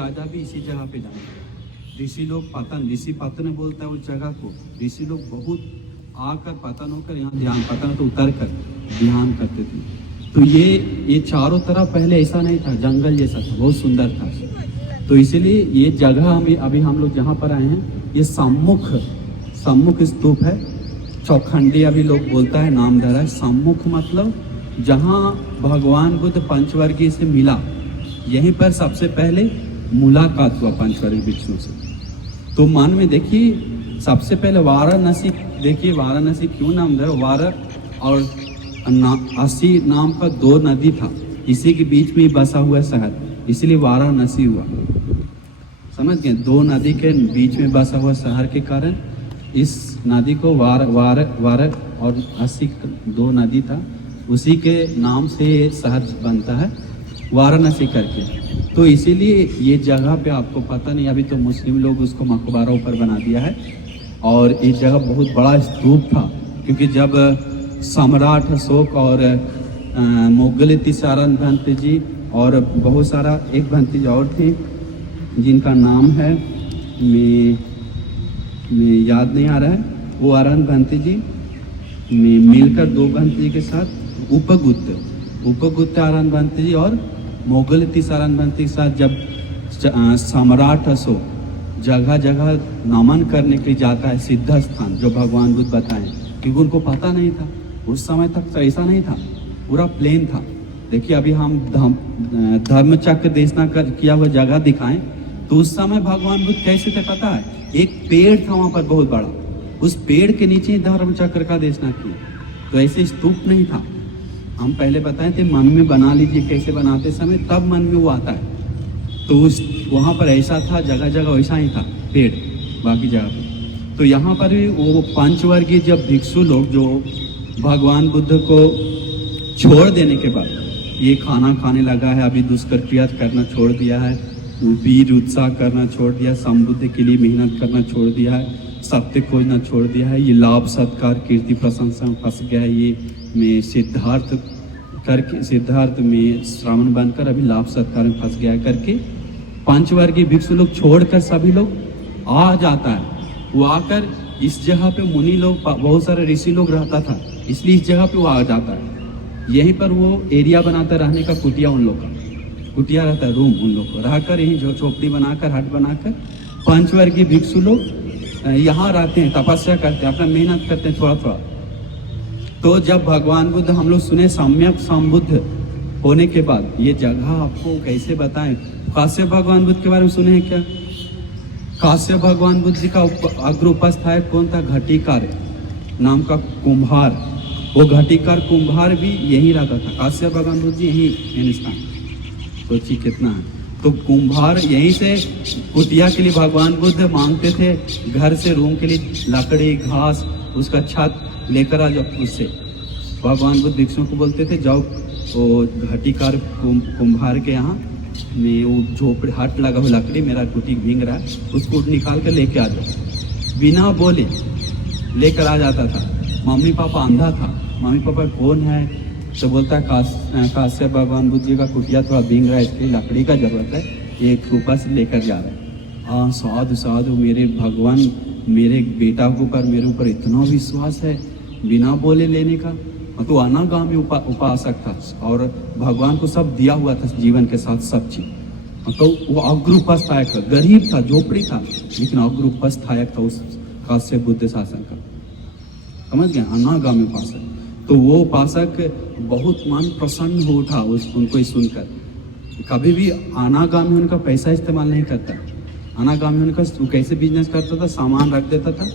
राजा भी इसी जगह पे जाते हैं। ऋषि लोग पतन, ऋषि पतन बोलता है उस जगह को। ऋषि लोग बहुत आकर पतन होकर यहाँ ध्यान, पतन तो उतर कर ध्यान करते थे। तो ये चारों तरफ पहले ऐसा नहीं था, जंगल जैसा था, बहुत सुंदर था। तो इसीलिए ये जगह अभी हम लोग जहाँ पर आए हैं, ये सम्मुख स्तूप है। चौखंडी अभी लोग बोलता है, नाम धरा है। सम्मुख मतलब जहाँ भगवान बुद्ध पंचवर्गीय से मिला, यहीं पर सबसे पहले मुलाकात हुआ पंचवर्गीय भिक्षु से। तो मन में देखिए, सबसे पहले वाराणसी, देखिए वाराणसी क्यों नाम धरा, वारा और असी नाम का दो नदी था, इसी के बीच में बसा हुआ शहर, इसलिए वाराणसी हुआ। समझ गए, दो नदी के बीच में बसा हुआ शहर के कारण इस नदी को वार और असी दो नदी था, उसी के नाम से ये शहर बनता है वाराणसी करके। तो इसीलिए ये जगह पे आपको पता नहीं, अभी तो मुस्लिम लोग उसको मकबरा ऊपर बना दिया है। और इस जगह बहुत बड़ा स्तूप था, क्योंकि जब सम्राट अशोक और मुगल तिसारन भंत जी और बहुत सारा एक भंत जी और थे जिनका नाम है मैं याद नहीं आ रहा है, वो आरण भंत जी में मिलकर दो भंत जी के साथ उपगुप्त आरण भंत जी और मुगल तिसारन भंत के साथ जब सम्राट अशोक जगह जगह नमन करने के लिए जाता है, सिद्ध स्थान जो भगवान बुद्ध बताएं, क्योंकि उनको पता नहीं था, उस समय तक तो ऐसा नहीं था, पूरा प्लेन था। देखिए अभी हम धर्म चक्र देशना किया हुआ जगह दिखाएं, तो उस समय भगवान बुद्ध कैसे थे पता है, एक पेड़ था वहां पर बहुत बड़ा, उस पेड़ के नीचे धर्म चक्र का देशना किया। तो ऐसे स्तूप नहीं था, हम पहले बताए थे मन में बना लीजिए, कैसे बनाते समय तब मन में वो आता है। तो उस वहाँ पर ऐसा था, जगह जगह वैसा ही था पेड़, बाकी जगह पर। तो यहाँ पर भी वो पंचवर्गीय जब भिक्षु लोग जो भगवान बुद्ध को छोड़ देने के बाद ये खाना खाने लगा है, अभी दुष्कृत्य करना छोड़ दिया है, वीर उत्साह करना छोड़ दिया, समबुद्ध के लिए मेहनत करना छोड़ दिया है, सत्य खोजना छोड़ दिया है, ये लाभ सत्कार कीर्ति प्रशंसा में फंस गया है, ये में सिद्धार्थ में श्रावण बनकर अभी लाभ सत्कार में फंस गया करके पंचवर्गीय भिक्षु लोग छोड़कर सभी लोग आ जाता है। वो आकर इस जगह पे मुनि लोग, बहुत सारे ऋषि लोग रहता था, इसलिए इस जगह पे वो आ जाता है। यहीं पर वो एरिया बनाता रहने का, कुटिया उन लोग का, कुटिया रहता है, रूम उन लोग को रहकर यहीं जो झोपड़ी बनाकर हट बनाकर पंचवर्गीय भिक्षु लोग यहाँ रहते हैं, तपस्या करते हैं, अपना मेहनत करते हैं थोड़ा थोड़ा। तो जब भगवान बुद्ध, हम लोग सुने सम्यक संबुद्ध होने के बाद, ये जगह आपको कैसे बताएं, काश्यप भगवान बुद्ध के बारे में सुने हैं क्या? काश्यप भगवान बुद्ध जी का अग्र उपस्थायक कौन था? घटीकार नाम का कुम्हार। वो घटीकार कुम्हार भी यही रहता था, काश्यप भगवान बुद्ध जी यही हिंदुस्तान। सोचिए कितना है। तो कुम्हार यहीं से कुटिया के लिए भगवान बुद्ध मांगते थे, घर से रूम के लिए लकड़ी घास उसका छत लेकर आ जाओ। उससे भगवान बुद्ध भिक्षुओं को बोलते थे, जाओ वो घटीकार कुम्हार के यहाँ में वो झोपड़ी हट लगा हुआ लकड़ी, मेरा कुटी भींग रहा है, उसको निकाल कर लेके आ जाओ। बिना बोले लेकर आ जाता था। मम्मी पापा अंधा था, मम्मी पापा कौन है? तो बोलता है काश्यप भगवान बुद्ध जी का कुटिया थोड़ा भींग रहा है, इसके लिए लकड़ी का जरूरत है, एक रूपा से लेकर जा रहा है। हाँ साधु साधु, मेरे भगवान मेरे बेटा के ऊपर, मेरे ऊपर इतना विश्वास है बिना बोले लेने का। तो अनागामी उपासक था और भगवान को सब दिया हुआ था, जीवन के साथ सब चीज। तो वो अग्र उपस्थायक था, गरीब था, झोपड़ी था, लेकिन अग्र उपस्थायक था उस काश्यप बुद्ध शासन का। समझ गए, अनागामी उपासक। तो वो उपासक बहुत मन प्रसन्न हो उठा उनको सुनकर। कभी भी अनागामी उनका पैसा इस्तेमाल नहीं करता। अनागामी उनका कैसे बिजनेस करता था, सामान रख देता था,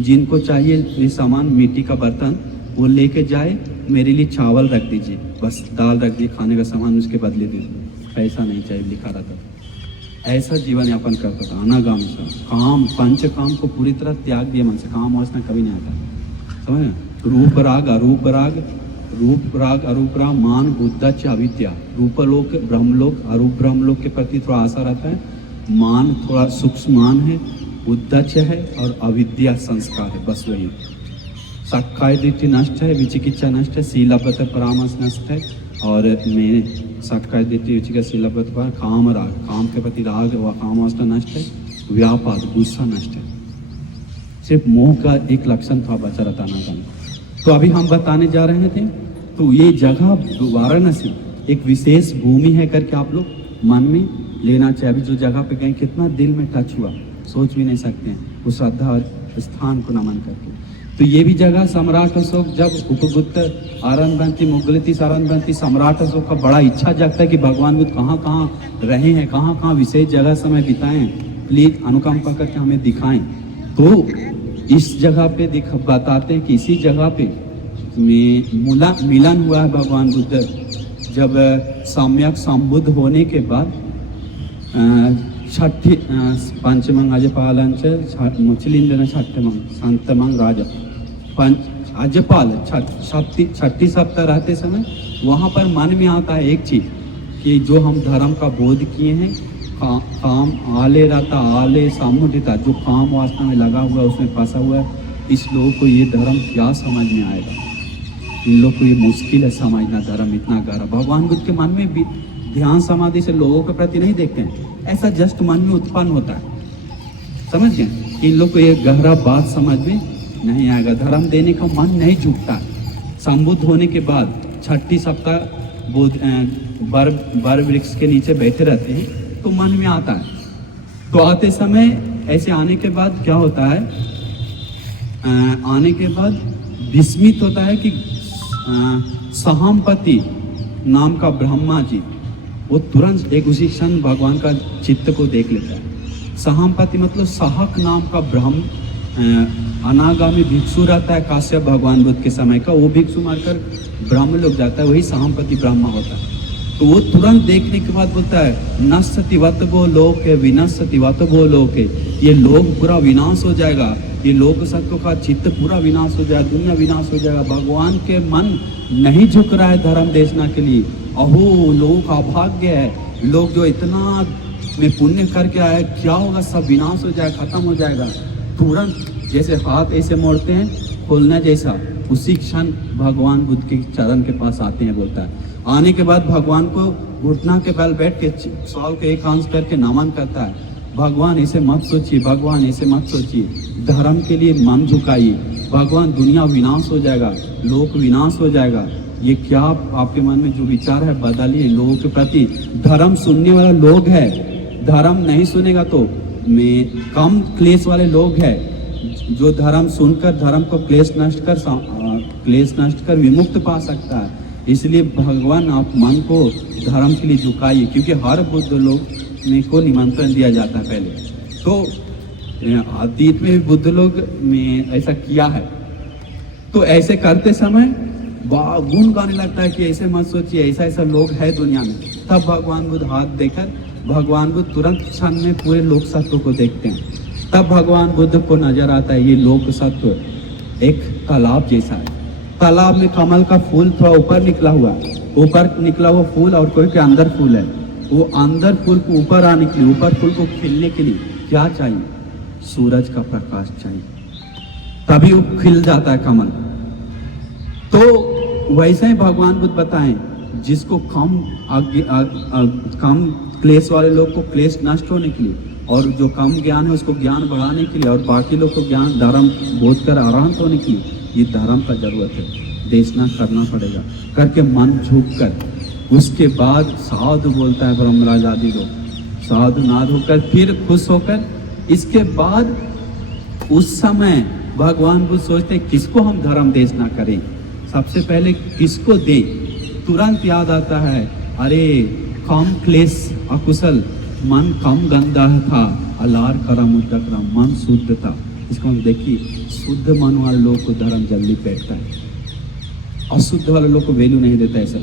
जिनको चाहिए ये सामान, मिट्टी का बर्तन, वो लेके जाए, मेरे लिए चावल रख दीजिए, बस दाल रख दीजिए, खाने का सामान उसके बदले दीजिए, पैसा नहीं चाहिए, लिखा रहता था। ऐसा जीवन यापन करता था अनागामी का। काम, पंच काम को पूरी तरह त्याग दिया मन से, काम वासना कभी नहीं आता। समझ गए? रूप राग अरूप राग, रूप राग अरूप राग, मान बुद्धच अविद्या। रूपलोक ब्रह्मलोक, अरूप ब्रह्मलोक के प्रति थोड़ा आशा रहता है, मान थोड़ा सूक्ष्म मान है, उद्दच है और अविद्या संस्कार है, बस वही। साक्षाय दृष्टि नष्ट है, विचिकित्सा नष्ट है, शीलबद्ध परामर्श नष्ट है, और मैं साक्षाय दृष्टि विचिकित्सा शीलबद्ध पर काम राग, काम के प्रति राग व काम वासना नष्ट है, व्यापार गुस्सा नष्ट है। सिर्फ मोह का एक लक्षण था बचा रहता ना। तो अभी हम बताने जा रहे थे, तो ये जगह वाराणसी एक विशेष भूमि है करके आप लोग मन में लेना चाहिए। अभी जो जगह पे गए कितना दिल में टच हुआ, सोच भी नहीं सकते हैं उस श्रद्धा और स्थान को नमन करके। तो ये भी जगह सम्राट अशोक जब उपगुप्त आरंभवंती मुगलती सारंभवंती सम्राट अशोक का बड़ा इच्छा जगता है कि भगवान बुद्ध कहाँ कहाँ रहे हैं, कहाँ कहाँ विशेष जगह समय बिताए हैं, प्लीज अनुकंपा करके हमें दिखाएं। तो इस जगह पे बताते हैं कि इसी जगह पे में मिलन हुआ है भगवान बुद्ध जब सम्यक संबुद्ध होने के बाद छठी पंचमंग अजपालंच मुचलिंदन छठमंग संतमंग राजा अजपाल छठी सप्ताह रहते समय वहाँ पर मन में आता है एक चीज कि जो हम धर्म का बोध किए हैं, काम आले रहता आले सामुदिता, जो काम वासना में लगा हुआ है उसमें फंसा हुआ है, इस लोगों को ये धर्म क्या समझ में आएगा, इन लोग को ये मुश्किल है समझना धर्म इतना गहरा। भगवान बुद्ध के मन में भी ध्यान समाधि से लोगों के प्रति नहीं देखते हैं, ऐसा जस्ट मन में उत्पन्न होता है, समझ गए। इन लोग को ये गहरा बात समझ में नहीं आएगा, धर्म देने का मन नहीं झुकता। संबुद्ध होने के बाद छठी सप्ताह बर वृक्ष के नीचे बैठे रहते हैं तो मन में आता है। तो आते समय ऐसे आने के बाद क्या होता है, आने के बाद विस्मित होता है कि सहामपति नाम का ब्रह्मा जी वो तुरंत एक उसी क्षण भगवान का चित्त को देख लेता है। सहामपति मतलब सहक नाम का ब्रह्म अनागामी भिक्षु रहता है काश्यप भगवान बुद्ध के समय का, वो भिक्षु मारकर ब्रह्म लोग जाता है, वही सहामपति ब्रह्मा होता है। तो वो तुरंत देखने के बाद बोलता है नश्यति वत वो लोक है विनश्यति वत वो लोक है, ये लोग पूरा विनाश हो जाएगा, ये लोक सत्व का चित्त पूरा विनाश हो जाएगा, दुनिया विनाश हो जाएगा। भगवान के मन नहीं झुक रहा है धर्म देशना के लिए। अहो लोगों का अभाग्य है, लोग जो इतना में पुण्य करके आए, क्या होगा, सब विनाश हो जाएगा, खत्म हो जाएगा। तुरंत जैसे हाथ ऐसे मोड़ते हैं खोलना जैसा, उसी क्षण भगवान बुद्ध के चरण के पास आते हैं। बोलता है आने के बाद भगवान को घुटना के बल बैठ के सॉल के एक अंश करके नमन करता है, भगवान ऐसे मत सोचिए, भगवान ऐसे मत सोचिए, धर्म के लिए मन झुकाइए, भगवान दुनिया विनाश हो जाएगा, लोक विनाश हो जाएगा। ये क्या आपके मन में जो विचार है बदलिए लोगों के प्रति। धर्म सुनने वाला लोग है, धर्म नहीं सुनेगा तो में कम क्लेश वाले लोग हैं, जो धर्म सुनकर धर्म को क्लेश नष्ट कर विमुक्त पा सकता है। इसलिए भगवान आप मन को धर्म के लिए झुकाइए, क्योंकि हर बुद्ध लोग में को निमंत्रण दिया जाता है पहले। तो अतीत में भी बुद्ध लोग में ऐसा किया है। तो ऐसे करते समय गुण गाने लगता है कि ऐसे मत सोचिए, ऐसा ऐसा लोग है दुनिया में। तब भगवान बुद्ध हाथ देकर भगवान बुद्ध तुरंत क्षण में पूरे लोक सत्व को देखते हैं। तब भगवान बुद्ध को नजर आता है ये लोक सत्व एक तालाब जैसा है। तालाब में कमल का फूल थोड़ा ऊपर निकला हुआ फूल और कोई के अंदर फूल है। वो अंदर फूल को ऊपर आने के लिए, ऊपर फूल को खिलने के लिए क्या चाहिए, सूरज का प्रकाश चाहिए, तभी वो खिल जाता है कमल। तो वैसे ही भगवान बुद्ध बताएं, जिसको कम क्लेश वाले लोग को क्लेश नष्ट होने के लिए, और जो कम ज्ञान है उसको ज्ञान बढ़ाने के लिए, और बाकी लोग को ज्ञान धर्म बोध कर आरांत होने के लिए, ये धर्म का जरूरत है, देशना करना पड़ेगा करके मन झुक कर। उसके बाद साधु बोलता है ब्रह्मराज आदि लोग, साधु नाद होकर फिर खुश होकर, इसके बाद उस समय भगवान बुद्ध सोचते किसको हम धर्म देशना करें, सबसे पहले किसको दे। तुरंत याद आता है अरे कम क्लेश अकुशल, मन कम गंदा था, अलार करम उद्दक्रम, मन शुद्ध था। इसको हम देखिए, शुद्ध मन वाले लोग को धर्म जल्दी बैठता है, अशुद्ध वाले लोग को वैल्यू नहीं देता है। सब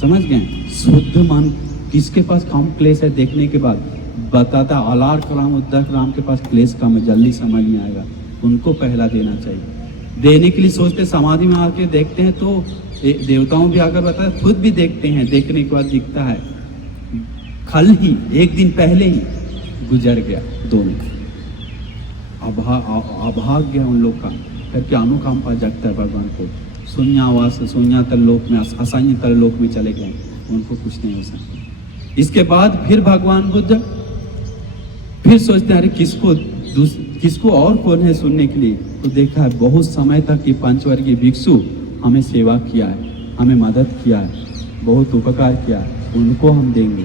समझ गए, शुद्ध मन किसके पास कम क्लेश है देखने के बाद बताता, अलार करम उद्दक्रम के पास क्लेश कम है, जल्दी समझ में आएगा, उनको पहला देना चाहिए। देने के लिए सोचते, समाधि में आके देखते हैं तो देवताओं भी आकर बताते, खुद भी देखते हैं, देखने के बाद दिखता है कल ही एक दिन पहले ही गुजर गया दोनों। अभाग्य है उन लोग का, करके अनुकंपा जगता है भगवान को। शून्यावास शून्यतर लोक में असंयतर लोक में चले गए, उनको कुछ नहीं हो सकता। इसके बाद फिर भगवान बुद्ध फिर सोचते हैं अरे किसको और कौन है सुनने के लिए। तो देखा है बहुत समय तक ये पंचवर्गीय भिक्षु हमें सेवा किया है, हमें मदद किया है, बहुत उपकार किया है, उनको हम देंगे।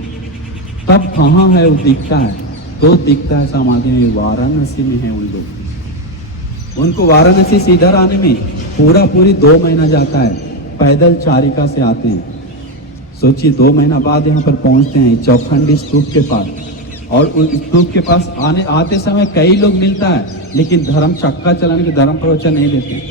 तब कहाँ है वो दिखता है, तो दिखता है समाधि में, वाराणसी में है उन लोग। उनको वाराणसी से इधर आने में पूरी 2 महीना जाता है, पैदल चारिका से आते हैं। सोचिए 2 महीना बाद यहाँ पर पहुँचते हैं चौखंडी स्तूप के पास, और उस स्तूप के पास आते समय कई लोग मिलता है, लेकिन धर्म चक्का चलाने के धर्म प्रवचन नहीं देते।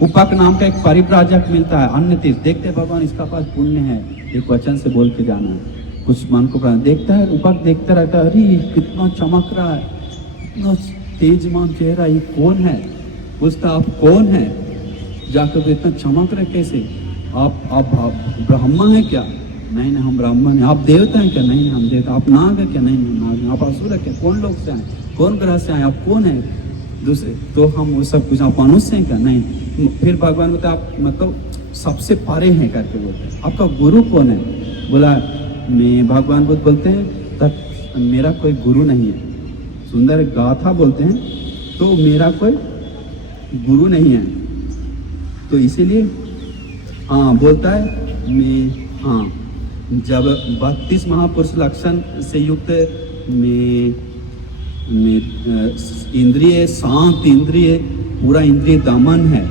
उपक नाम का एक परिव्राजक मिलता है, अन्य तीर्थ देखते भगवान इसका पास पुण्य है, एक वचन से बोल के जाना है, कुछ मन को प्राण देखता है। उपक देखता रहता है, अरे कितना चमक रहा है, इतना तेजमान चेहरा, ये कौन है? पूछता आप कौन है? जाकर तो इतना चमक रहे कैसे? आप ब्राह्मण है क्या? नहीं हम ब्राह्मण हैं। आप देवता हैं क्या? नहीं हम देवता। आप नाग है क्या? नहीं नाग। आप असुर है क्या? कौन लोग से आए, कौन ग्रह से आए, आप कौन है? दूसरे। तो हम वो सब कुछ, आप मनुष्य हैं क्या? नहीं। फिर भगवान बोलते आप मतलब सबसे परे हैं करके बोलते हैं। आपका गुरु कौन है? बोला मैं। भगवान बुद्ध बोलते हैं तब मेरा कोई गुरु नहीं है। सुंदर गाथा बोलते हैं, तो मेरा कोई गुरु नहीं है। तो इसीलिए हाँ बोलता है मैं, हाँ जब 32 महापुरुष लक्षण से युक्त में इंद्रिय शांत, इंद्रिय पूरा इंद्रिय दमन है।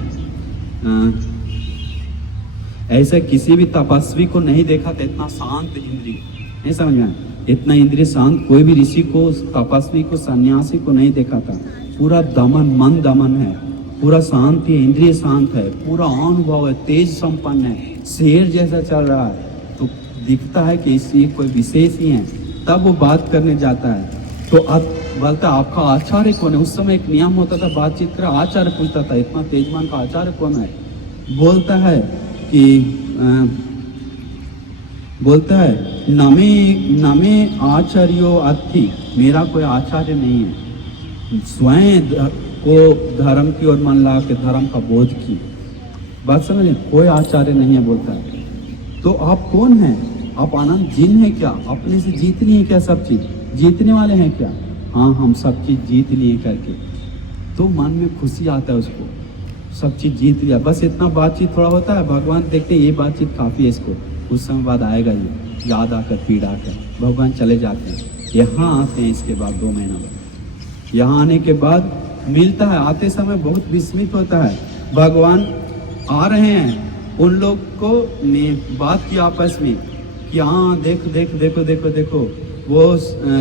ऐसे किसी भी तपस्वी को नहीं देखा था इतना शांत इंद्रिय, नहीं समझ में? इतना इंद्रिय शांत कोई भी ऋषि को, तपस्वी को, सन्यासी को नहीं देखा था। पूरा दमन, मन दमन है, पूरा शांति है, इंद्रिय शांत है, पूरा अनुभव है, तेज संपन्न है, शेर जैसा चल रहा है। तो दिखता है कि इसलिए कोई विशेष ही है। तब वो बात करने जाता है, तो बोलता आपका आचार्य कौन है? उस समय एक नियम होता था बातचीत का, आचार्य पूछता था इतना तेजमान का आचार्य कौन है? बोलता है कि नमे आचार्यो अथि, मेरा कोई आचार्य नहीं है। स्वयं को धर्म की ओर मन लगा के धर्म का बोध की। बात समझे? कोई आचार्य नहीं है। बोलता है तो आप कौन हैं? आप आनंद जिन है क्या? अपने से जीत लिए क्या? सब चीज जीतने वाले हैं क्या? हाँ हम सब चीज जीत लिए करके। तो मन में खुशी आता है उसको, सब चीज जीत लिया। बस इतना बातचीत थोड़ा होता है, भगवान देखते ये बातचीत काफी है इसको, कुछ समय बाद आएगा ये याद आकर पीड़ा आकर, भगवान चले जाते हैं। यहाँ आते हैं इसके बाद 2 महीना बाद। यहाँ आने के बाद मिलता है, आते समय बहुत विस्मित होता है। भगवान आ रहे हैं, उन लोग को ने बात की आपस में कि हाँ देखो वो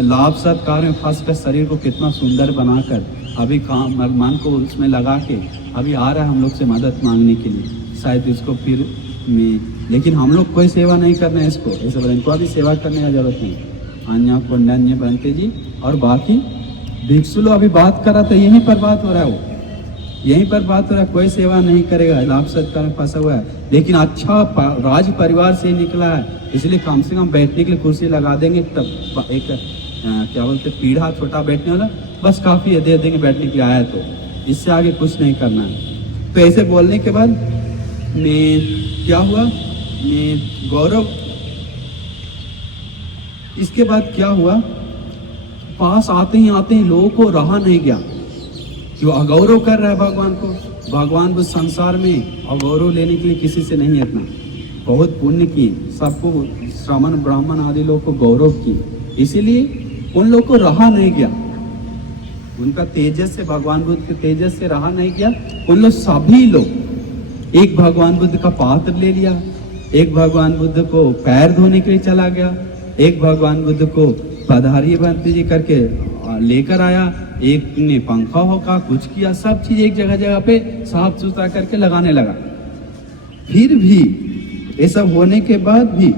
लाभ सत्कार में फंस कर शरीर को कितना सुंदर बनाकर अभी काम मन को उसमें लगा के अभी आ रहा है हम लोग से मदद मांगने के लिए। शायद इसको फिर लेकिन हम लोग कोई सेवा नहीं करना है इसको, ऐसे बोले इनको अभी सेवा करने की जरूरत नहीं। अन्य पुण्य बनते जी और बाकी भिक्षु लोग अभी बात कर रहा था, यहीं पर बात हो रहा है, वो यहीं पर बात हो रहा है। कोई सेवा नहीं करेगा, लाभ सत्कार में फंसा हुआ है, लेकिन अच्छा राज परिवार से निकला है, इसलिए कम से कम बैठने के लिए कुर्सी लगा देंगे। तब एक क्या बोलते पीढ़ा छोटा बैठने वाला, बस काफी है, दे देंगे बैठने के लिए आया तो, इससे आगे कुछ नहीं करना है। तो ऐसे बोलने के बाद मैं क्या हुआ, मैं गौरव, इसके बाद क्या हुआ, पास आते ही लोगों को रहा नहीं गया कि वो अगौरव कर रहा है भगवान को। भगवान को संसार में अगौरव लेने के लिए किसी से नहीं हटना, बहुत पुण्य किए, सबको श्रमण ब्राह्मण आदि लोग को गौरव किए, इसीलिए उन लोग को रहा नहीं गया। उनका तेजस से, भगवान बुद्ध के तेजस से रहा नहीं गया। उन लोग सभी लोग एक भगवान बुद्ध का पात्र ले लिया, एक भगवान बुद्ध को पैर धोने के लिए चला गया, एक भगवान बुद्ध को पधारिए बंती जी करके लेकर आया, एक ने पंखा होका कुछ किया, सब चीज एक जगह पे साफ सुथरा करके लगाने लगा। फिर भी ये सब होने के बाद भी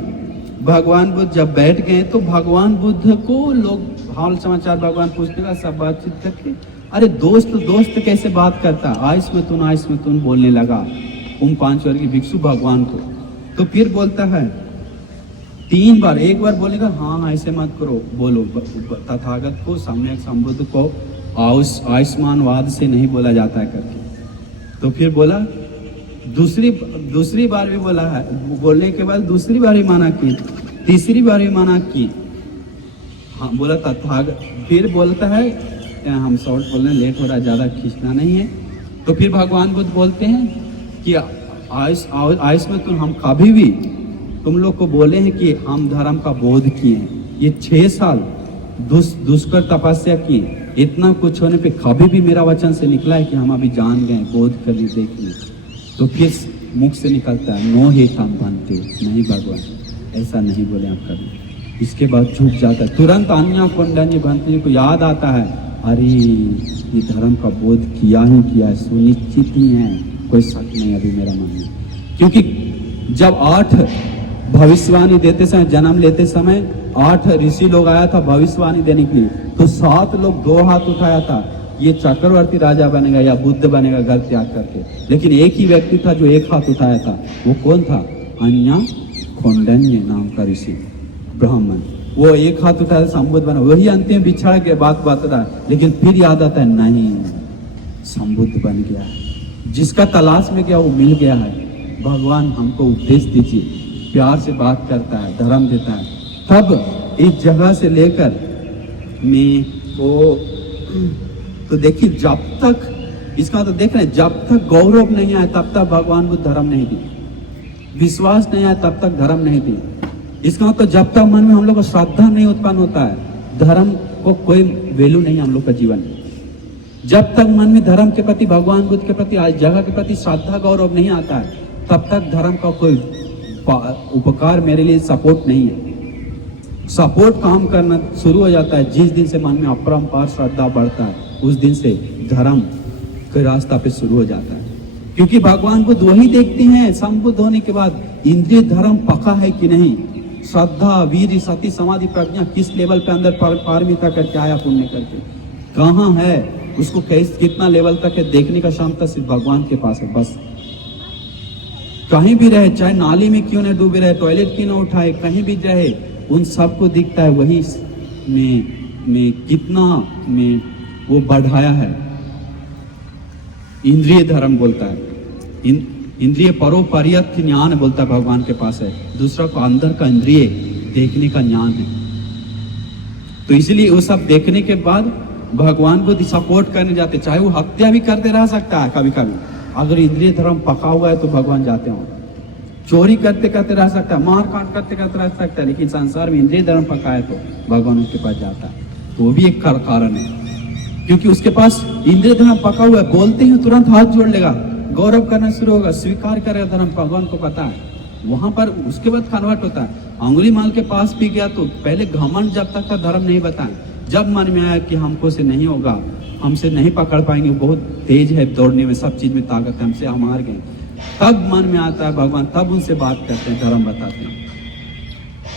भगवान बुद्ध जब बैठ गए तो भगवान बुद्ध को लोग हाल समाचार भगवान पूछने का, सब बातचीत करके, अरे दोस्त कैसे बात करता, आइस में तुम बोलने लगा उन 5 वर्गीय भिक्षु भगवान को। तो फिर बोलता है 3 बार, एक बार बोलेगा हाँ ऐसे मत करो, बोलो तथागत को, सम्यक संबुद्ध को आयुष्मानवाद से नहीं बोला जाता है करके। तो फिर बोला, दूसरी बार भी बोला है, बोलने के बाद दूसरी बार भी मना की, तीसरी बार भी मना की। हाँ बोला तथागत, फिर बोलता है, हम शॉर्ट बोलने लेट हो रहा है, ज़्यादा खींचना नहीं है। तो फिर भगवान बुद्ध बोलते हैं कि आयुष में हम कभी भी तुम लोग को बोले हैं कि हम धर्म का बोध किए हैं, ये 6 साल दुष्कर तपस्या की, इतना कुछ होने पे कभी भी मेरा वचन से निकला है कि हम अभी जान गए, बोध कर ली, देख ली। तो फिर मुख से निकलता है, नो हे काम बनते, नहीं भगवान ऐसा नहीं बोले आप कभी। इसके बाद झुक जाता है, तुरंत अन्य कुंडन्य भंतनी को याद आता है, अरे ये धर्म का बोध किया ही किया है, सुनिश्चित ही है, कोई शक नहीं अभी मेरा मन में। क्योंकि जब 8 भविष्यवाणी देते समय, जन्म लेते समय 8 ऋषि लोग आया था भविष्यवाणी देने के लिए, तो 7 लोग 2 हाथ उठाया था, ये चक्रवर्ती राजा बनेगा या बुद्ध बनेगा घर त्याग करके। लेकिन एक ही व्यक्ति था जो 1 हाथ उठाया था, वो कौन था? अन्य खंडन्य नाम का ऋषि ब्राह्मण, वो 1 हाथ उठाया, संबुद्ध बना। वही अंतिम बिछड़ के बात रहा, लेकिन फिर याद आता है, नहीं संबुद्ध बन गया है, जिसका तलाश में गया वो मिल गया है। भगवान हमको उपदेश दीजिए, प्यार से बात करता है, धर्म देता है। तब इस जगह से लेकर मैं वो, तो देखिए जब तक इसका तो देख रहे हैं, जब तक गौरव नहीं आया तब तक भगवान बुद्ध धर्म नहीं दी, विश्वास नहीं आया तब तक धर्म नहीं दी। इसका तो जब तक मन में हम लोग को श्रद्धा नहीं उत्पन्न होता है, धर्म को कोई वैल्यू नहीं हम लोग का जीवन में। जब तक मन में धर्म के प्रति, भगवान बुद्ध के प्रति, आज जगह के प्रति श्रद्धा गौरव नहीं आता है, तब तक धर्म का कोई उपकार मेरे लिए सपोर्ट नहीं है। सपोर्ट काम करना शुरू हो जाता है जिस दिन से मन में अपरंपार श्रद्धा बढ़ता है, उस दिन से धर्म के रास्ता पे शुरू हो जाता है। क्योंकि भगवान बुद्ध वही देखते हैं संबुद्ध होने के बाद, इंद्रिय धर्म पका है कि नहीं, श्रद्धा, वीर, सती, समाधि, प्रज्ञा किस लेवल पे अंदर पारमिता करके आया, पुण्य करके कहाँ है, उसको कैसे कितना लेवल तक है देखने का क्षमता सिर्फ भगवान के पास है। बस कहीं भी रहे, चाहे नाली में क्यों न डूबे रहे, टॉयलेट क्यों न उठाए, कहीं भी रहे, उन सबको दिखता है वही में कितना में वो बढ़ाया है। इंद्रिय धर्म बोलता है, इंद्रिय परोपर्यत ज्ञान बोलता है भगवान के पास है, दूसरा को अंदर का इंद्रिय देखने का ज्ञान है। तो इसलिए वो सब देखने के बाद भगवान को सपोर्ट करने जाते, चाहे वो हत्या भी करते रह सकता है कभी कभी, अगर इंद्रिय धर्म पका हुआ है तो भगवान जाते हो। चोरी करते करते रह सकता है, मार काट करते करते रह सकता है, लेकिन संसार में इंद्रिय धर्म पका है तो भगवान उसके पास जाता है। तो वो भी एक कारण है, क्योंकि उसके पास इंद्रिय धर्म पका हुआ है, बोलते ही तुरंत हाथ जोड़ लेगा, गौरव करना शुरू होगा, स्वीकार करेगा धर्म, भगवान को पता है। वहां पर उसके बाद कन्वर्ट होता है। अंगुलीमाल के पास भी गया तो पहले घमंड जब तक का धर्म नहीं बताया, जब मन में आया कि हमको से नहीं होगा, हमसे नहीं पकड़ पाएंगे, बहुत तेज है दौड़ने में, सब चीज में ताकत है, हमसे हम हार गए, तब मन में आता है भगवान, तब उनसे बात करते हैं, धर्म बताते हैं।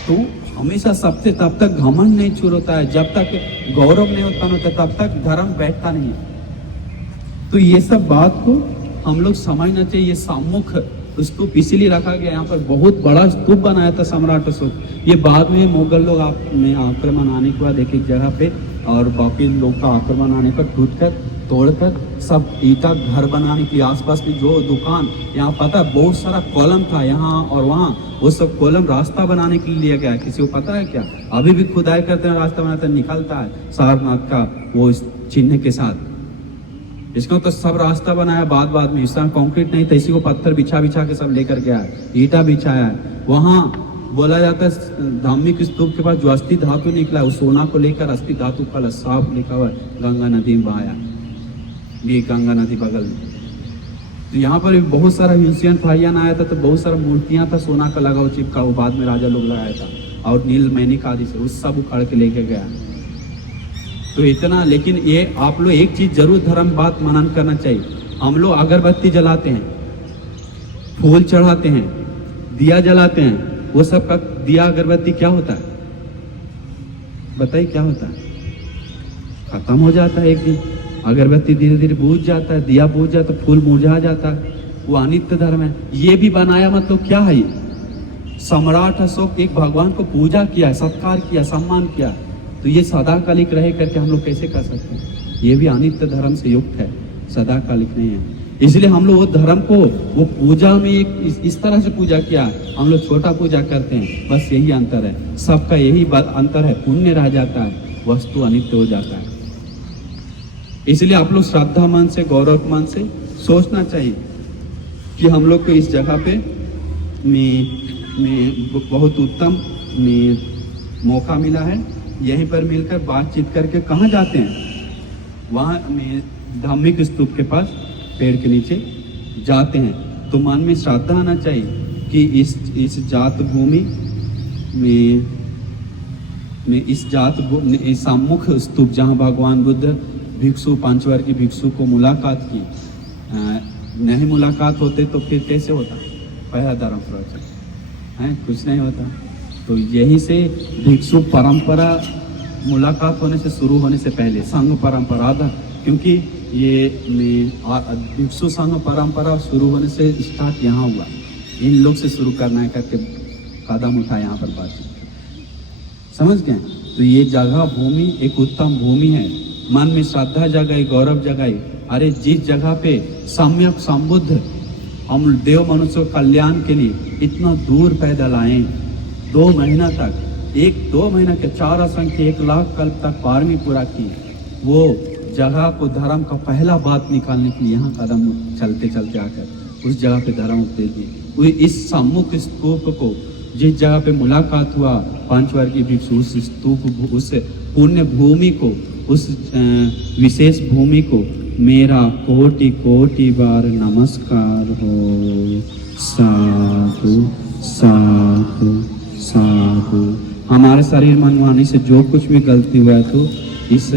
तो हमेशा सबसे तब तक घमंड नहीं छूट होता है, जब तक गौरव नहीं उत्पन्न होता तब तक धर्म बैठता नहीं है। तो ये सब बात को हम लोग समझना चाहिए। ये सम्मुख स्तूप इसीलिए रखा गया, यहाँ पर बहुत बड़ा स्तूप बनाया था सम्राट अशोक। ये बाद में मुगल लोग आक्रमण आने के बाद एक एक जगह पे और बाकी लोग का आक्रमण आने पर टूटकर तोड़कर सब ईटा घर बनाने के लिए, आसपास में जो दुकान, यहाँ पता है बहुत सारा कॉलम था यहाँ और वहाँ, वो सब कॉलम रास्ता बनाने के लिए लिया गया। किसी को पता है क्या? अभी भी खुदाई करते हैं, रास्ता बनाते निकलता है सारनाथ का वो चिन्ह के साथ। इसको तो सब रास्ता बनाया बाद में, इस तरह कंक्रीट नहीं था, इसी को पत्थर बिछा के सब लेकर गया है, ईटा बिछाया है। वहाँ बोला जाता है धार्मिक स्तूप के पास जो अस्थि धातु निकला, उस सोना को लेकर अस्थि धातु का साफ लिखा हुआ गंगा नदी में बहाया, ये गंगा नदी बगल में। तो यहाँ पर बहुत सारा म्यूजियम भाईयान आया था, तो बहुत सारा मूर्तियां था सोना का लगा हुआ चिपका, वो बाद में राजा लोग लगाया था, और नील मैनिक आदि से उस सब उखाड़ के लेके गया। तो इतना, लेकिन ये आप लोग एक चीज जरूर धर्म बात मनन करना चाहिए। हम लोग अगरबत्ती जलाते हैं, फूल चढ़ाते हैं, दिया जलाते हैं, वो सब का दिया अगरबत्ती क्या होता है बताइए? क्या होता है? खत्म हो जाता है एक दिन, अगरबत्ती धीरे धीरे बुझ जाता है, दिया बुझ जाता है, फूल मुरझा जाता है, वो अनित्य धर्म है। ये भी बनाया मतलब क्या है? ये सम्राट अशोक एक भगवान को पूजा किया, सत्कार किया, सम्मान किया, तो ये सदाकालिक रहे करके हम लोग कैसे कर सकते हैं? ये भी अनित्य धर्म से युक्त है, सदाकालिक नहीं है। इसलिए हम लोग वो धर्म को वो पूजा में इस तरह से पूजा किया, हम लोग छोटा पूजा करते हैं, बस यही अंतर है। सबका यही अंतर है, पुण्य रह जाता है, वस्तु अनित्य हो जाता है। इसलिए आप लोग श्रद्धा मन से, गौरव मन से सोचना चाहिए कि हम लोग को इस जगह पे में बहुत उत्तम मौका मिला है, यहीं पर मिलकर बातचीत करके कहाँ जाते हैं, वहाँ धार्मिक स्तूप के पास पेड़ के नीचे जाते हैं। तो मन में श्रद्धा आना चाहिए कि इस जात भूमि में इस सम्मुख स्तूप जहाँ भगवान बुद्ध भिक्षु, पंचवर्गीय भिक्षु को मुलाकात की, नहीं मुलाकात होते तो फिर कैसे होता पहला धर्म प्रवचन है, कुछ नहीं होता। तो यही से भिक्षु परंपरा मुलाकात होने से शुरू होने से पहले संघ परंपरा था, क्योंकि ये भिक्षु संघ परंपरा शुरू होने से स्टार्ट यहाँ हुआ, इन लोग से शुरू करना है करके कदम उठा यहाँ पर बातचीत, समझ गए। तो ये जगह भूमि एक उत्तम भूमि है, मन में श्रद्धा जगाई, गौरव जगाई। अरे जिस जगह पे सम्यक संबुद्ध हम देव मनुष्य कल्याण के लिए इतना दूर पैदल आए, 2 महीना तक, 1-2 महीना के 4 असंख्य 1 लाख कल्प तक पारमी पूरा की, वो जगह को धर्म का पहला बात निकालने के लिए यहाँ कदम चलते चलते आकर उस जगह पे धर्म उपदेश दिए। इस सम्मुख स्तूप को जिस जगह पे मुलाकात हुआ पंचवर्गीय भिक्षु, उस स्तूप, उस पुण्य भूमि को, उस विशेष भूमि को मेरा कोटि कोटि बार नमस्कार हो। साधु साधु साधु। हमारे शरीर मन वाणी से जो कुछ भी गलती हुआ है तो इस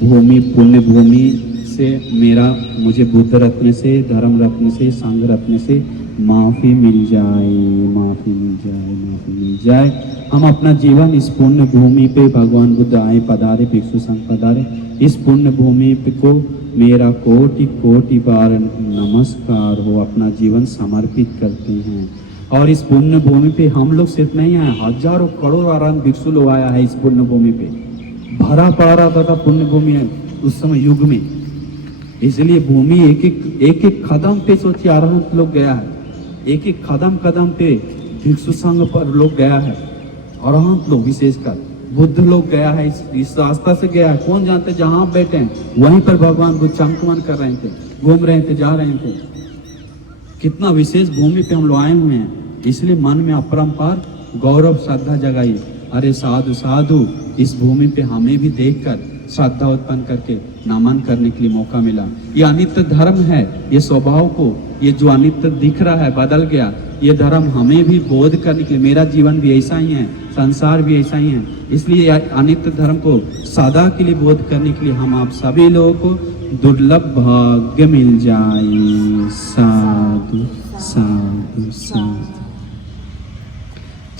भूमि पुण्य भूमि से मुझे बुद्ध रत्न से, धर्म रत्न से, संघ रत्न से माफी मिल जाए, माफी मिल जाए, माफी मिल जाए। हम अपना जीवन इस पुण्य भूमि पे, भगवान बुद्ध आए पधारे, भिक्षु संघ पधारे, इस पुण्य भूमि पे को मेरा कोटि कोटि बार नमस्कार हो, अपना जीवन समर्पित करते हैं। और इस पुण्य भूमि पे हम लोग सिर्फ नहीं आए, हजारों करोड़ों आराम भिक्षु लोग आया है इस पुण्य भूमि पे, भरा पड़ा था पुण्य भूमि है उस समय युग में। इसलिए भूमि एक एक कदम पे सोचिए अरहंत लोग गया है, एक एक कदम पे भिक्षु संघ पर लोग गया है, अरहंत लोग विशेषकर बुद्ध लोग गया है, इस रास्ता से गया है। कौन जानते जहां आप बैठे हैं वहीं पर भगवान बुद्ध चंकमन कर रहे थे, घूम रहे थे, जा रहे थे। कितना विशेष भूमि पे हम लोग आए हुए हैं, इसलिए मन में अपरंपार गौरव श्रद्धा जगाई। अरे साधु साधु, इस भूमि पे हमें भी देखकर श्रद्धा उत्पन्न करके नमन करने के लिए मौका मिला। ये अनित्य धर्म है, ये स्वभाव को, ये जो अनित्य दिख रहा है बदल गया, ये धर्म हमें भी बोध करने के लिए, मेरा जीवन भी ऐसा ही है, संसार भी ऐसा ही है, इसलिए अनित्य धर्म को सदा के लिए बोध करने के लिए हम आप सभी लोगों को दुर्लभ भाग्य मिल जाए। साधु साधु साधु।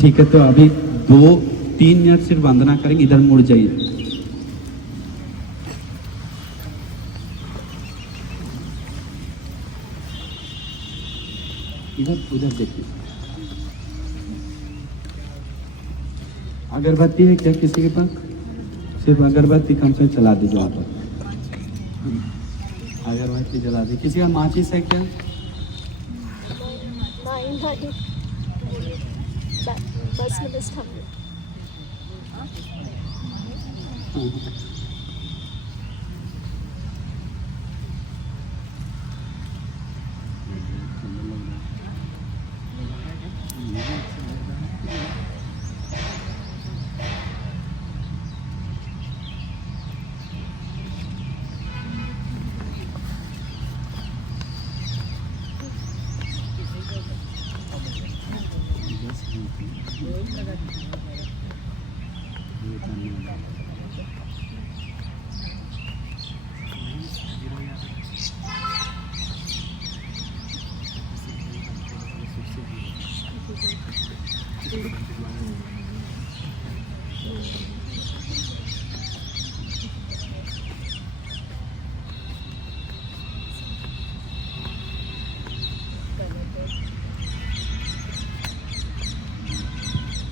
ठीक है, तो अभी 2-3 मिनट सिर्फ वंदना करेंगे, इधर मुड़ जाइए। उधर देखिए, अगरबत्ती है क्या किसी के पास? सिर्फ अगरबत्ती कम से चला दीजिए वहाँ पर, अगरबत्ती जला दीजिए। किसी का माचिस है क्या?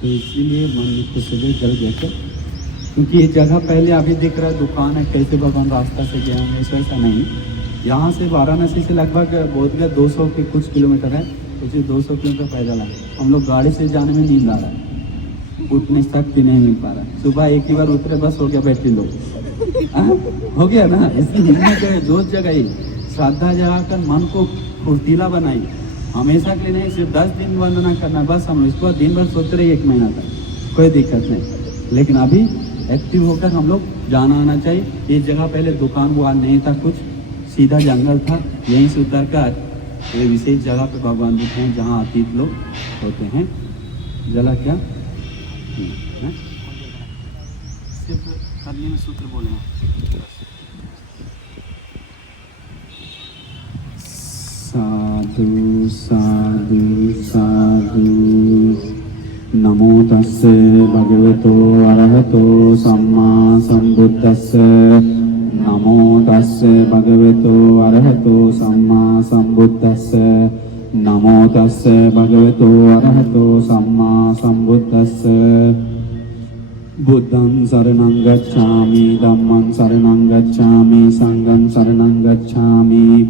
तो इसीलिए मन में खुश हो गए जल गए, क्योंकि ये जगह पहले अभी दिख रहा है दुकान है, कैसे भगवान रास्ता से गया है, वैसा नहीं, यहाँ से वाराणसी से लगभग बोधगया 200 के कुछ किलोमीटर है, उसे 200 किलोमीटर पैदल है। हम लोग गाड़ी से जाने में नींद आ रहा है, उठने शक्ति नहीं मिल पा रहा है। सुबह एक ही बार उतरे बस हो गया बैटरी लो, हो गया ना। इसलिए हिम्मत गए, जोश जगाई, श्रद्धा जगाकर मन को फुर्तीला बनाई। हमेशा के लिए नहीं, सिर्फ 10 दिन वंदना करना बस। हम इसको दिन भर सोचते रहे 1 महीना तक, कोई दिक्कत नहीं। लेकिन अभी एक्टिव होकर हम लोग जाना आना चाहिए। इस जगह पहले दुकान वुकान नहीं था, कुछ सीधा जंगल था। यहीं से उतर कर ये विशेष जगह पे भगवान जी हैं जहाँ अतीत लोग होते हैं। जला क्या है? सिर्फ करने में सूत्र बोले साधु साधु साधु। नमो तस्से भगवतो अरहतो सम्मा संबुद्धस्से। नमो तस्से भगवतो अरहतो सम्मा संबुद्धस्से। नमो तस्से भगवतो अरहतो सम्मा संबुद्धस्से। बुद्धं शरणं गच्छामि, धम्मं शरणं गच्छामि, संघं शरणं गच्छामि।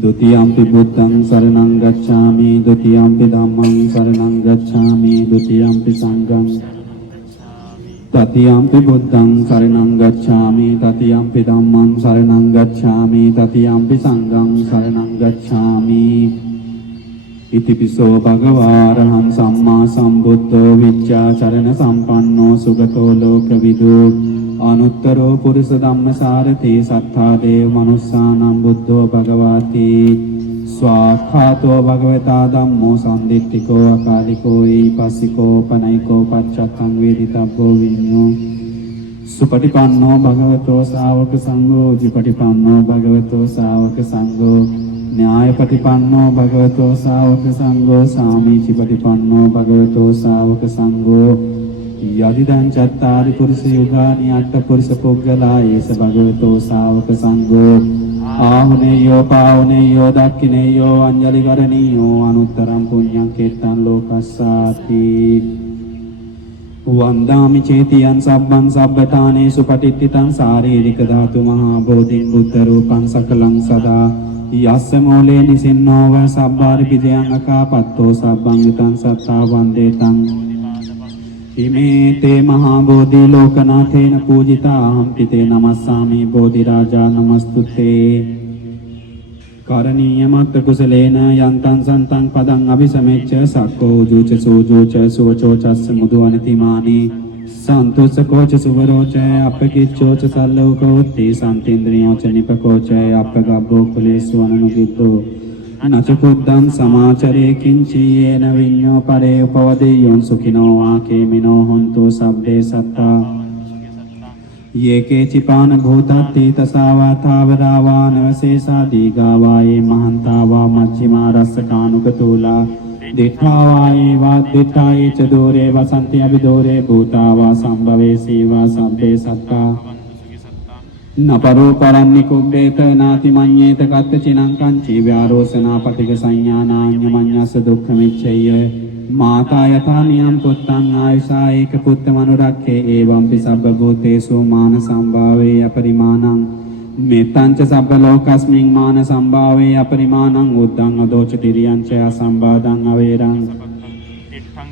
द्वितीयंपि बुद्धं शरणं गच्छामि, द्वितीयंपि धम्मं शरणं गच्छामि, द्वितीयंपि संघं। तृतीयंपि बुद्धं शरणं गच्छामि, तृतीयंपि धम्मं शरणं गच्छामि, तृतीयंपि संघं शरणं गच्छामि। इतिपिसो भगवारहं सम्मा संबुद्धो विद्याचरण संपन्नो सुगतो लोकविदु। अनुत्तरो पुरुष धम्म सारथि सत्ता देव मनुष्यानां बुद्धो भगवति। स्वाख्यातो भगवता धम्मो संदिट्ठिको अकालिको ईपस्सिको पनैको पश्चात्तं वेदितव्यो विඤ्ञो। सुपटिपन्नो भगवतो सावक संघो, जुपटिपन्नो भगवतो सावक संघो। न्यायपटिपन्नो भगवतो सावक संघो, सामीचिपटिपन्नो भगवतो सावक संघो। यदिदं चत्तारि पुरुष युगानि अट्ठ पुरुष पुग्गला एष भगवतो सावक संघो। आहुनेयो पाहुनेयो दक्षिणेयो अंजलिकरणीयो अनुत्तरं पुण्यं कीर्तनं लोकस्याति। वन्दामि चेतियं सब्बं सब्बतानेषु पठितं शारीरिक धातु महाबोधिं बुद्धरूपं सकलं सदा। यस्य मूले निसिन्नो वै सब्बारि विजयं अकापत्तो सब्बं युतं सत्ता वन्दे तं। इमे ते महाबोधि लोकनाथेन पूजिता अहं पिते नमस्सामि बोधिराजा नमस्तुते। करणीयमत्र कुशलेन यन्तं सन्तं पदं अभिसमेच्य सक्को ऊजूच सूजूच सुवचोचस्य मुदुवनतिमानि। संतुष्को च सुवरो च अपकिच्चो च सल्लोकोत्ति सन्तीन्द्रियो च निपको च अपगब्बो कुलेषु अनुगिद्धो। न च बुद्धं समाचरे किञ्चियेन विඤ्ञो परे उपवदेयोन् सुखिनो आकेमिनो हन्तु शब्दे सत्ता। ये केचिपान भूतात्ति तसावा थावरावा नवशेषा दीघावा ये महन्ता वा मध्यमा रसकानुकतूला। दिट्ठा वा एवा दिट्ठा ये च दूरे वसन्ति अभिदूरे भूता वा सम्भवे सेवा शब्दे सत्ता। न परो परन्निकुब्बेत नाति मन्येत कत्तचिनं कञ्चि व्यारोसना पथिक संज्ञानान्यमन्यस्य दुःखमिच्छय्य। माता यथा नियं पुत्रं आयुषा एकपुत्रमनुरक्षे एवंपि सर्वभूतेषु मानसंभावे अपरिमाणं। मेत्तं च सर्वलोकस्मिन् मानसंभावे अपरिमाणं उद्धं अदोच तिर्यं च असंबाधं अवेरं।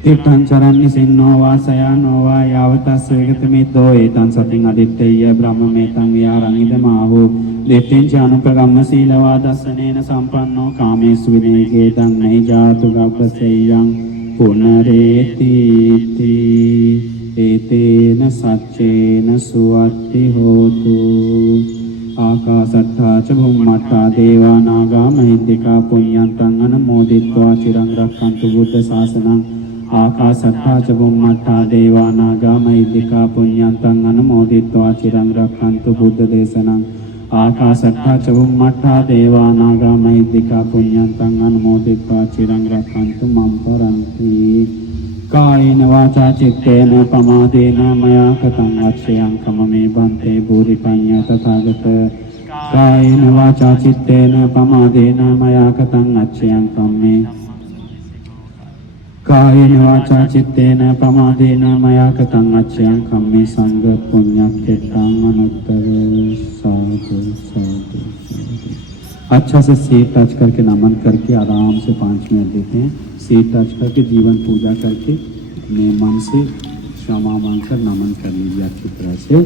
तिष्ठं चरन्निसिन्नो वा शयानो वा यावतस्य विगतमिद्धो एतं सतिं अदित्यय ब्रह्ममेतं यारं इदमाहु। दिष्टिं च अनुपगम्यशीलवा दर्शनेन सम्पन्नो कामेषु विनिकेतं नहि जातु गव्यशय्यं पुनरेतीति। एतेन सच्चेन सुवत्ति होतु। आकाशट्टा च भुम्मट्टा देवा नागा महिद्दिका पुण्यन्तं अनुमोदित्वा चिरं रक्षन्तु बुद्धशासनम्। आकाशट्टा च भुम्मट्टा देवा नागा महिद्दिका पुण्यन्तं अनुमोदित्वा चिरं रक्षन्तु बुद्धदेशनम्। आकाशट्टा च भुम्मट्टा देवा नागा महिद्दिका पुण्यन्तं अनुमोदित्वा चिरं रक्षन्तु मम परन्ति। कायेन वाचा चित्तेन प्रमादेन मया कृतं अक्षयं खममे भन्ते भूरिपञ्च तथागत। कायेन वाचा चित्तेन प्रमादेन मया कृतं अक्षयं खममे। कायेन वाचा चित्तेन प्रमादेन मया कृतं अक्षयं खममे संगत पुण्यक्षेत्रं अनुत्तर सा। साधु साधु साधु। अच्छा से सिर टच करके नमन करके आराम से 5 मिनट देते हैं। सिर टच करके जीवन पूजा करके अपने मन से क्षमा मांगकर नमन कर लीजिए अच्छी तरह से।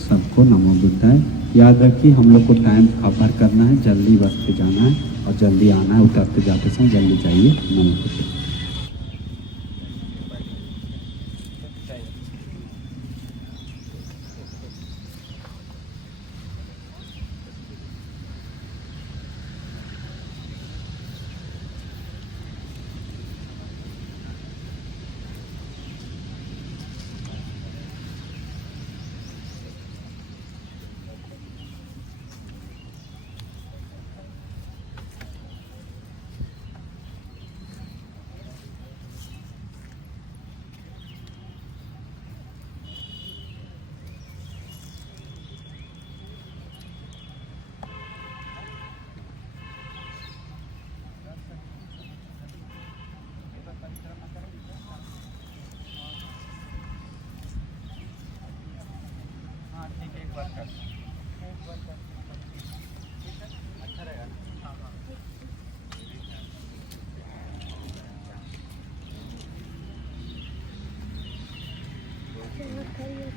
सबको नमो बुद्धाय। याद रखिए हम लोग को टाइम कवर करना है, जल्दी बस पे जाना है और जल्दी आना है। उतरते जाते समय जल्दी जाइए। नमो बुद्धाय। चलो करिए।